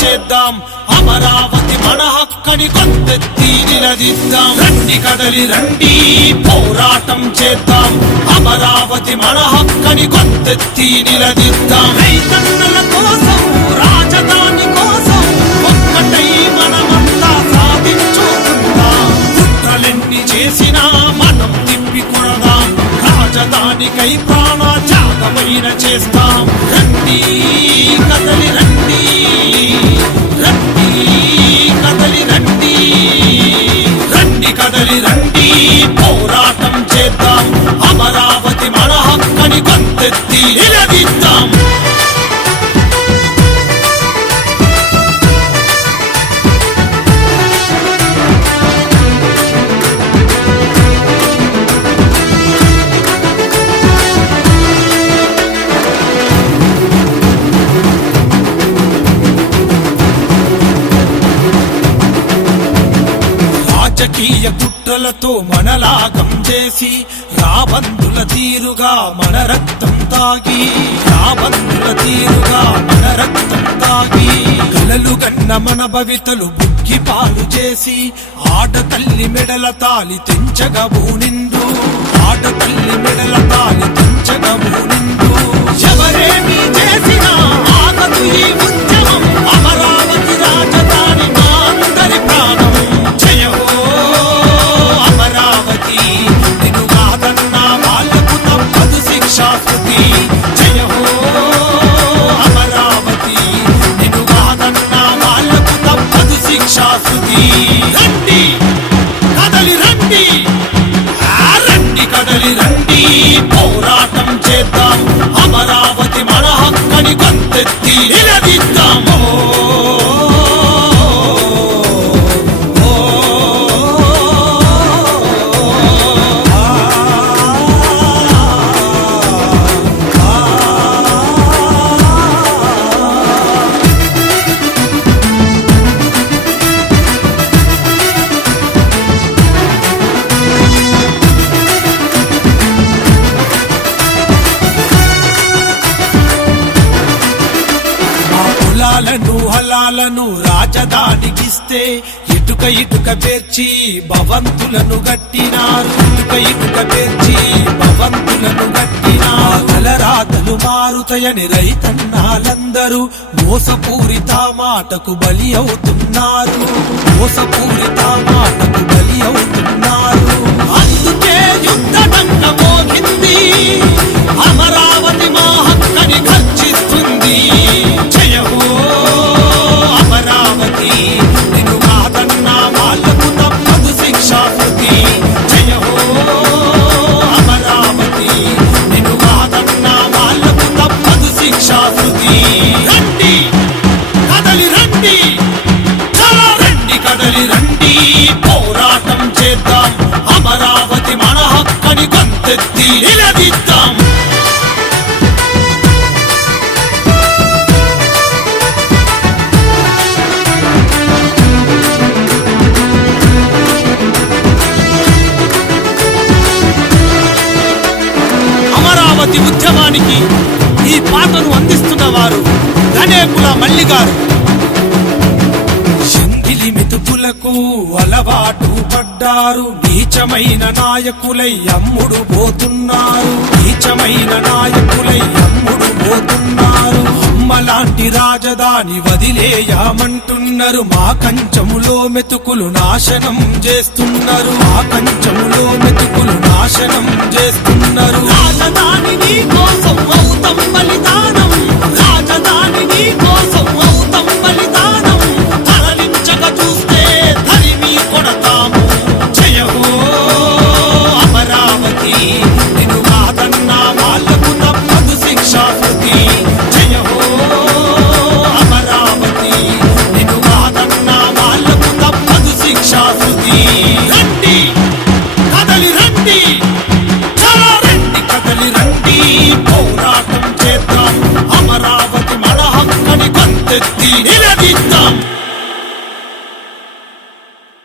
చేద్దాం అమరావతి మన హక్కని గొంతెత్తి నిలదీద్దాం రండి కదలి రండి పోరాటం చేద్దాం అమరావతి మన హక్కని గొంతెత్తి నిలదీద్దాం రైతన్నల కోసం రాజధాని కోసం ఒక్కటై మనమంతా సాధించుకుందాం కుట్రలెన్ని చేసినా మనం తిప్పి కొడదాం రాజధానికై ప్రాణత్యాగమైన చేస్తాం రండి కదలి రండి రండి కదలి రండి రండి కదలి రండి పోరాటం చేద్దాం అమరావతి మన హక్కని గొంతెత్తి నిలదీద్దాం రాజకీయ కుట్రలతో మనలాగం చేసి రాబందుల తీరుగా మన రక్తం తాగి రాబందుల తీరుగా మన రక్తం తాగి కలలు గన్న మన భవితలు బుక్కి పాలు చేసి ఆడతల్లి మెడల తాలి తెంచగబూ నిండు ఆడతల్లి మెడల తాలి తెంచగబూ నిండు ఎవరేమీ చేసినా ఆగదు ఈ ఉద్యమం అమరావతి రాజధాని మా అందరి ప్రాణం జయ హో అమరావతి నిన్ను కాదన్నా వాళ్ళకు తప్పదు శిక్షాకృతి జయ హో అమరావతి నిన్ను కాదన్నా వాళ్ళకు తప్పదు శిక్షాకృతి రండి కదలి రండి రండి కదలి రండి పోరాటం చేద్దాం అమరావతి మన హక్కని గొంతెత్తి నిలదీద్దాం హలాలను రాజధానికిస్తే ఇటుక ఇటుక పేర్చి భవంతులను గట్టినారు ఇటుక ఇటుక పేర్చి భవంతులను గట్టినారు తలరాతలు మారుతాయని రైతన్నాలందరూ మోసపూరిత మాటకు బలి అవుతున్నారు మోసపూరిత మాటకు బలి అవుతున్నారు అందుకే యుద్ధడంగ మోగింది అమరావతి మా హక్కని గర్జిస్తుంది జయ హో అమరావతి నిన్ను కాదన్నా వాళ్ళకు తప్పదు శిక్షాకృతి జయ హో అమరావతి నిన్ను కాదన్నా వాళ్ళకు తప్పదు శిక్షాకృతి రండి కదలి రండి రండి కదలి రండి పోరాటం చేద్దాం అమరావతి మన హక్కని గొంతెత్తి నిలదీద్దాం అమరావతి ఉద్యమానికి ఈ పాటను అందిస్తున్న వారు గణేకుల మల్లి గారు శంగిలి మెతుకులకు అలవాటు పడ్డారు నీచమైన నాయకులై అమ్ముడు పోతున్నారు నీచమైన నాయకులై అమ్ముడు పోతున్నారు అమ్మలాంటి రాజధాని వదిలేయమంటున్నారు మా కంచములో మెతుకులు నాశనం చేస్తున్నారు మా కంచములో మెతుకులు నాశనం చేస్తున్నారు రాజధాని నీ కోసం అవుతాం బలిదానం రాజధాని నీ కోసం అవుతాం బలిదానం తరలించక చూస్తే తరిమి కొడతాము జయ హో అమరావతి నిన్ను కాదన్నా వాళ్ళకు తప్పదు శిక్షాకృతి జయ హో అమరావతి నిన్ను కాదన్నా వాళ్ళకు తప్పదు శిక్షాకృతి రండి కదలి రండి రండి కదలి రండి పోరాటం చేద్దాం అమరావతి మన హక్కని గొంతెత్తి